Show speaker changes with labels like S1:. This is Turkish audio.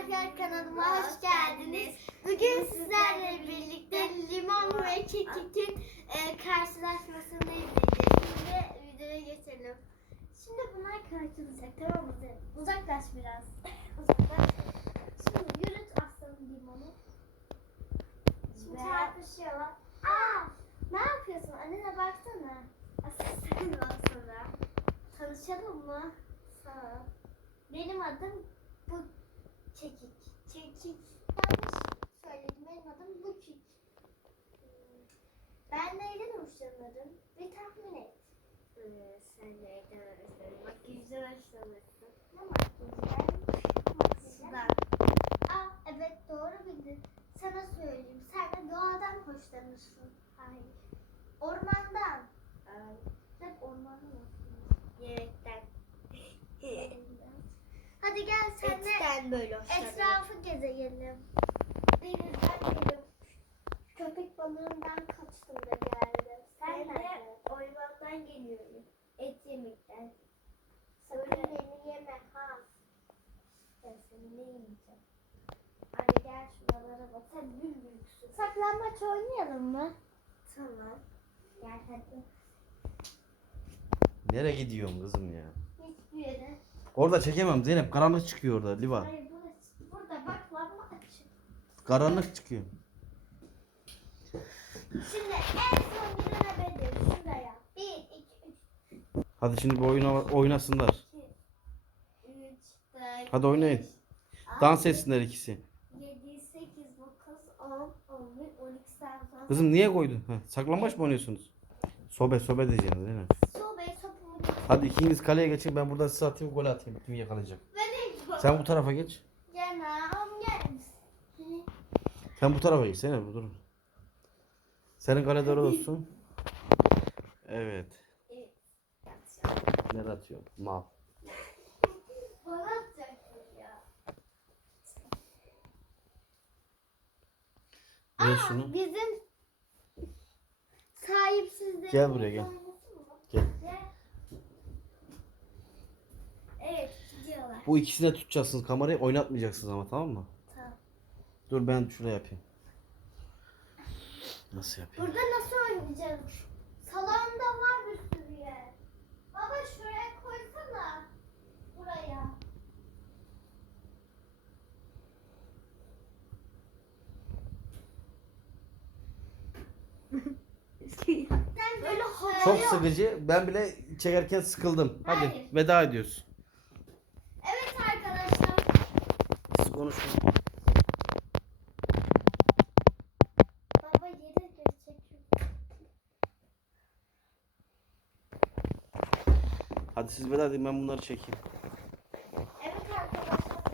S1: Arkadaşlar kanalıma hoş geldiniz. Bugün sizlerle birlikte limon ve kekikin karşılaşmasını izleyeceğiz. Şimdi videoya geçelim. Şimdi bunlar karşılaşacak, tamam mı? Uzaklaş biraz. Uzaklaş. Şimdi yürüt aslanım limonu. Şimdi çarpışıyorlar. Aa, ne yapıyorsun? Annene baksana. Aslan baksana. Tanışalım mı? Sağ ol. Benim adım bu Kekik. Kekik. Yanlış söyledim. Benim adım Bukik. Ben neyden hoşlanırım? Bir tahmin et. Sen neyden hoşlanırsın? Makyajdan hoşlanırsın. Ne makyajdan? Makyajdan. Aa, evet doğru bildin. Sana söyleyeyim. Sen de doğadan hoşlanırsın. Hayır. Ormandan. Hep ormandan hoşlanırsın. Yemekten. Hadi gel senle böyle etrafı gezelim. Denizden gelip köpek balığından kaçtım da geldim. Sen de ormandan geliyorum. Et yemekten. Sakın beni yeme ha. Ben seni ne yiyeceğim? Hadi gel şuralara bak. Sen büyüksün. Saklambaç oynayalım mı? Tamam. Gel hadi.
S2: Nereye gidiyorsun kızım ya?
S1: Hiçbir yere.
S2: Orada çekemem Zeynep. Karanlık çıkıyor orada Liva.
S1: Hayır burada bak lamba açık.
S2: Karanlık çıkıyor.
S1: Şimdi en son giden ebedi şuraya. 1, 2, 3.
S2: Hadi şimdi bir oynasınlar.
S1: 2, 3, 4,
S2: Hadi oynayın. Dans etsinler ikisi.
S1: 7, 8, 9, 10, 11, 12 saat sonra.
S2: Kızım niye koydun? Saklambaç mı oynuyorsunuz? Sobe diyeceksiniz değil mi?
S1: Sobe topumu.
S2: Hadi ikiniz kaleye geçin, ben buradan size atayım, gol atayım. Kim yakalayacak?
S1: Benim.
S2: Sen bu tarafa geç.
S1: Canım gel misin?
S2: Sen bu tarafa geç. Zeynep dur. Senin kale doğru olsun. Evet.
S1: Evet.
S2: Nereye atıyorum? Mal.
S1: Bana atacaksın ya.
S2: Ver şunu.
S1: Bizim sahipsizlerimiz.
S2: Gel buraya, gel. Gel.
S1: Evet gidiyorlar.
S2: Bu ikisine tutacaksınız kamerayı, oynatmayacaksınız ama, tamam mı?
S1: Tamam.
S2: Dur ben şuraya yapayım. Nasıl yapayım?
S1: Burada nasıl oynayacağız? Salonda var bir sürü yer. Baba şuraya koysana. Buraya. Sen böyle
S2: Çok sıkıcı. Ben bile çekerken sıkıldım. Hadi
S1: Hayır.
S2: veda ediyoruz.
S1: Evet arkadaşlar.
S2: Siz konuşun.
S1: Baba yere geçecek.
S2: Hadi siz veda edin, ben bunları çekeyim.